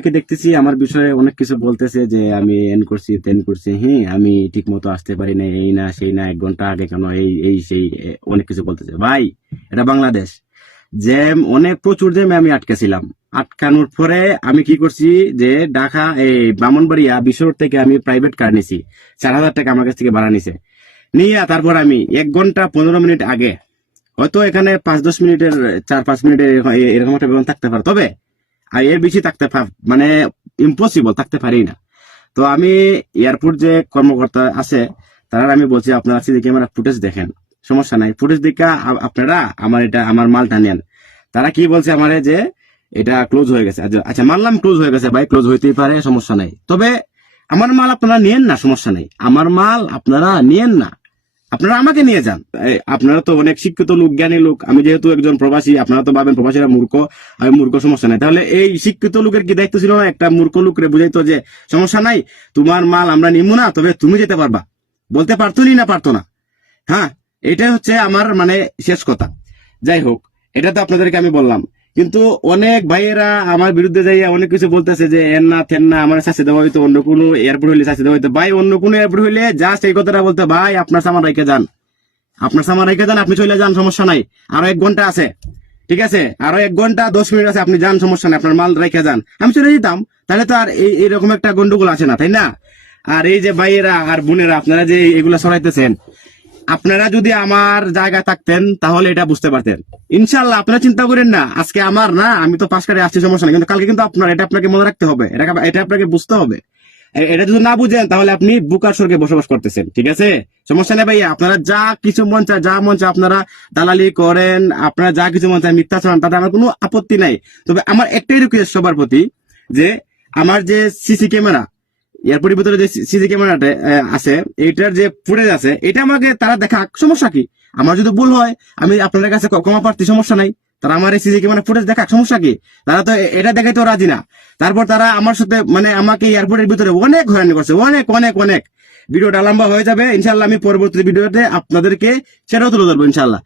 অনেকে দেখতেছি আমার বিষয়ে অনেক কিছু বলতেছে যে আমি এন করছি তেন করছি, হ্যাঁ আমি ঠিক মতো আসতে পারি না, এই না সেই না, 1 ঘন্টা আগে কেন, এই এই সেই অনেক কিছু বলতেছে। ভাই এটা বাংলাদেশ, জ্যাম অনেক প্রচুর জ্যামে আমি আটকেছিলাম। আটকানোর পরে আমি কি করছি যে ঢাকা এই ব্রাহ্মণবাড়িয়া বিশ্ব রোড থেকে আমি প্রাইভেট কার নিছি, 4,000 টাকা আমার কাছ থেকে ভাড়া নিছে। নিয়ে তারপর আমি 1 ঘন্টা 15 মিনিট আগে, হয়তো এখানে 5-10 মিনিটের 4-5 মিনিটের এরকম একটা ব্যবধান থাকতে পারে, তবে আর এর বেশি থাকতে মানে ইম্পসিবল, থাকতে পারি না। তো আমি এয়ারপোর্ট যে কর্মকর্তা আছে তারা আমি বলছি আপনারা সিসি ক্যামেরা ফুটেজ দেখেন, সমস্যা নাই, ফুটেজ দেখা আপনারা আমার মালটা নেন। তারা কি বলছে আমারে যে এটা ক্লোজ হয়ে গেছে। আচ্ছা মানলাম ক্লোজ হয়ে গেছে ভাই, ক্লোজ হইতেই পারে, সমস্যা নাই, তবে আমার মাল আপনারা নিয়েন না, সমস্যা নাই, আমার মাল আপনারা নিয়েন না, আপনারা আমাকে নিয়ে যান। আপনারা তো অনেক শিক্ষিত লোক, জ্ঞানী লোক, আমি যেহেতু একজন প্রবাসী, আপনারা তো ভাবেন প্রবাসীরা মূর্খ, আমি মূর্খ, সমস্যা নাই। তাহলে এই শিক্ষিত লোকের কি দায়িত্ব ছিল না একটা মূর্খ লোকরে বুঝাইতো যে সমস্যা নাই, তোমার মাল আমরা নিমু না, তবে তুমি যেতে পারবা? বলতে পারতো না, পারতো না। হ্যাঁ, এটাই হচ্ছে আমার মানে শেষ কথা। যাই হোক, এটা তো আপনাদেরকে আমি বললাম, কিন্তু অনেক ভাইয়েরা আমার বিরুদ্ধে যাইয়া অনেক কিছু বলতেছে যে এর না তেন না, আমার শাস্তি দেওয়া হইতো, অন্য কোনো এয়ারপোর্ট হইলে শাস্তি দেওয়া হইতো। ভাই অন্য কোনো এয়ারপোর্ট হইলে জাস্ট এই কথাটা বলতে, ভাই আপনার সামান রেখে যান, আপনার সামান রেখে যান, আপনি চলে যান, সমস্যা নাই, আরো 1 ঘন্টা আছে, ঠিক আছে, আরো 1 ঘন্টা 10 মিনিট আছে, আপনি যান, সমস্যা নাই, আপনার মাল রেখে যান, আমি চলে যেতাম। তাহলে তো আর এইরকম একটা গন্ডগোল আসে না, তাই না? আর এই যে ভাইয়েরা আর বোনেরা আপনারা যে এগুলা সরাইতেছেন, আপনারা যদি আমার জায়গায় থাকতেন তাহলে এটা বুঝতে পারতেন। ইনশাল্লাহ আপনারা চিন্তা করেন না, আজকে আমার না, আমি তো 5 কাটে আসছি, সমস্যা নেই, কিন্তু কালকে কিন্তু আপনার, এটা আপনাকে মনে রাখতে হবে, এটা আপনাকে বুঝতে হবে। এটা যদি না বুঝেন তাহলে আপনি বুকার স্বর্গে বসবাস করতেছেন, ঠিক আছে? সমস্যা নেই ভাইয়া, আপনারা যা কিছু মন চায়, যা মন চায় আপনারা দালালি করেন, আপনারা যা কিছু মন চায় মিথ্যা চান, তাতে আমার কোনো আপত্তি নাই। তবে আমার একটাই রিকোয়েস্ট সবার প্রতি, যে আমার যে সিসি ক্যামেরা, এয়ারপোর্টের ভিতরে যে সিসি ক্যামেরাটা আছে, এইটার যে ফুটেজ আছে, এটা আমাকে তারা দেখা, সমস্যা কি? আমার যদি ভুল হয় আমি আপনাদের কাছে ক্ষমা প্রার্থী, সমস্যা নাই, তারা আমার এই সিসি ক্যামেরা ফুটেজ দেখা, সমস্যা কি? তারা তো এটা দেখাইতেও রাজি না। তারপর তারা আমার সাথে মানে আমাকে এয়ারপোর্টের ভিতরে অনেক হয়রানি করছে, অনেক অনেক অনেক। ভিডিওটা লম্বা হয়ে যাবে, ইনশাল্লাহ আমি পরবর্তী ভিডিওতে আপনাদেরকে সেটাও তুলে ধরবো ইনশাল্লাহ।